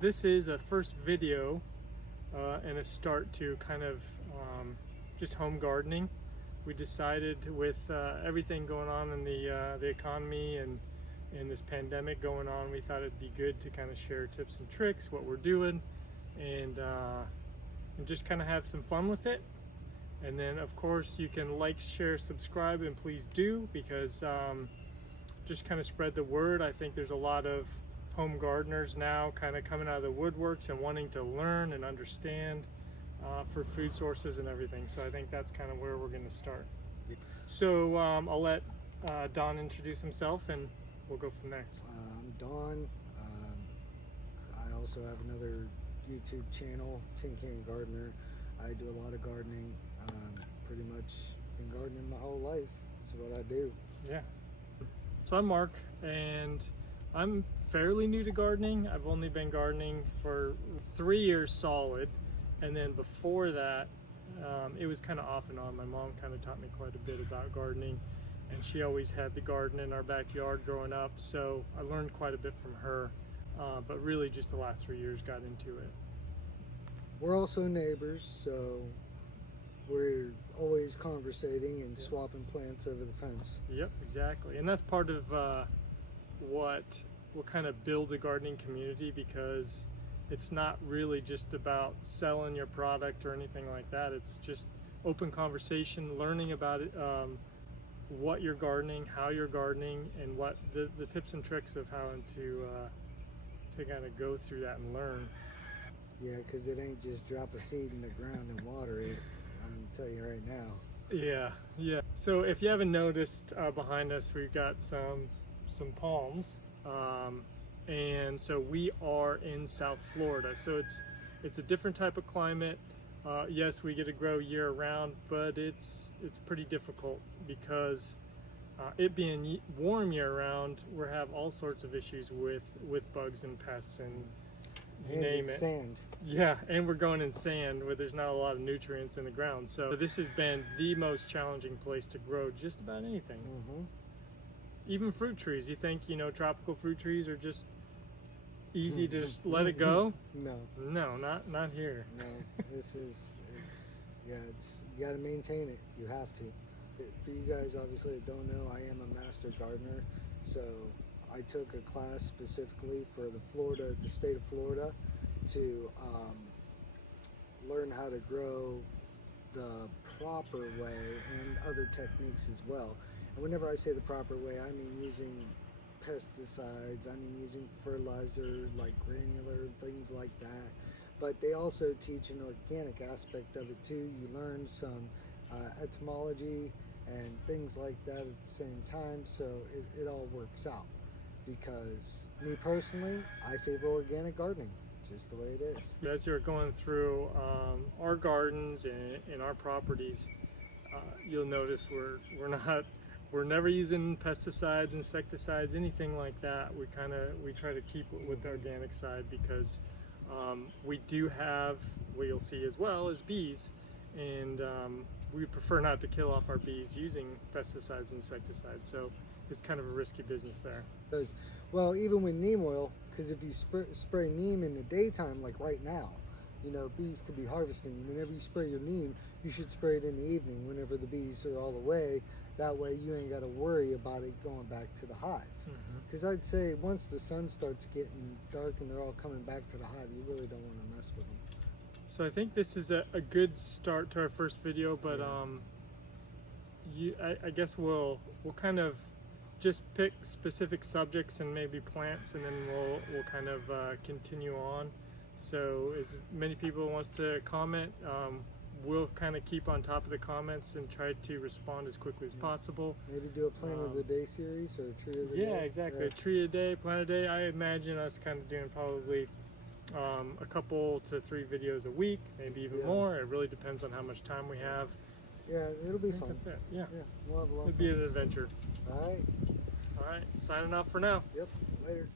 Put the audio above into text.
This is a first video and a start to kind of just home gardening. We decided with everything going on in the economy and this pandemic going on, we thought it'd be good to kind of share tips and tricks, what we're doing, and just kind of have some fun with it. And then of course you can like, share, subscribe, and please do, because just kind of spread the word. I think there's a lot of home gardeners now kind of coming out of the woodworks and wanting to learn and understand for food sources and everything. So I think that's kind of where we're going to start. So I'll let Don introduce himself and we'll go from there. I'm Don. I also have another YouTube channel, Tin Can Gardener. I do a lot of gardening. Pretty much been gardening my whole life. That's what I do. Yeah. So I'm Mark, and I'm fairly new to gardening. I've only been gardening for 3 years solid, and then before that it was kind of off and on. My mom kind of taught me quite a bit about gardening, and she always had the garden in our backyard growing up, so I learned quite a bit from her, but really just the last 3 years got into it. We're also neighbors, so we're always conversating and swapping plants over the fence. Yep, exactly. And that's part of what will kind of build a gardening community, because it's not really just about selling your product or anything like that. It's just open conversation, learning about it, what you're gardening, how you're gardening, and what the tips and tricks of how to kind of go through that and learn. Yeah, because it ain't just drop a seed in the ground and water it. I'm going to tell you right now. Yeah. So if you haven't noticed, behind us we've got some palms, and so we are in South Florida. So it's a different type of climate. Yes, we get to grow year round, but it's pretty difficult because it being warm year round, we have all sorts of issues with bugs and pests and you name it. Sand. Yeah, and we're going in sand where there's not a lot of nutrients in the ground. So this has been the most challenging place to grow just about anything. Mm-hmm. Even fruit trees. You think, tropical fruit trees are just easy to just let it go? No, not here. No, you got to maintain it. You have to. For you guys, obviously, that don't know, I am a master gardener. So I took a class specifically for the state of Florida, to learn how to grow the proper way and other techniques as well. And whenever I say the proper way, I mean using pesticides, I mean using fertilizer like granular, things like that. But they also teach an organic aspect of it too. You learn some etymology and things like that at the same time, so it all works out. Because me personally, I favor organic gardening, just the way it is. As you're going through our gardens and our properties, you'll notice we're never using pesticides, insecticides, anything like that. We try to keep it with the organic side, because we do have, what you'll see as well, is bees, and we prefer not to kill off our bees using pesticides and insecticides. So it's kind of a risky business there. Because, well, even with neem oil, because if you spray neem in the daytime, like right now, bees could be harvesting. Whenever you spray your neem, you should spray it in the evening whenever the bees are all away. That way you ain't got to worry about it going back to the hive. Because I'd say once the sun starts getting dark and they're all coming back to the hive, you really don't want to mess with them. So I think this is a good start to our first video, but I guess we'll kind of just pick specific subjects and maybe plants, and then we'll kind of continue on. So as many people wants to comment, we'll kind of keep on top of the comments and try to respond as quickly as possible. Maybe do a plant of the day series or a tree of the day. Yeah, exactly. A tree a day, plant a day. I imagine us kind of doing probably a couple to 3 videos a week, maybe even Yeah. more. It really depends on how much time we have. Yeah, it'll be I think fun. that's it. Yeah, Yeah, we'll have a lot it'll of be fun. an adventure. All right. All right, signing off for now. Yep. Later.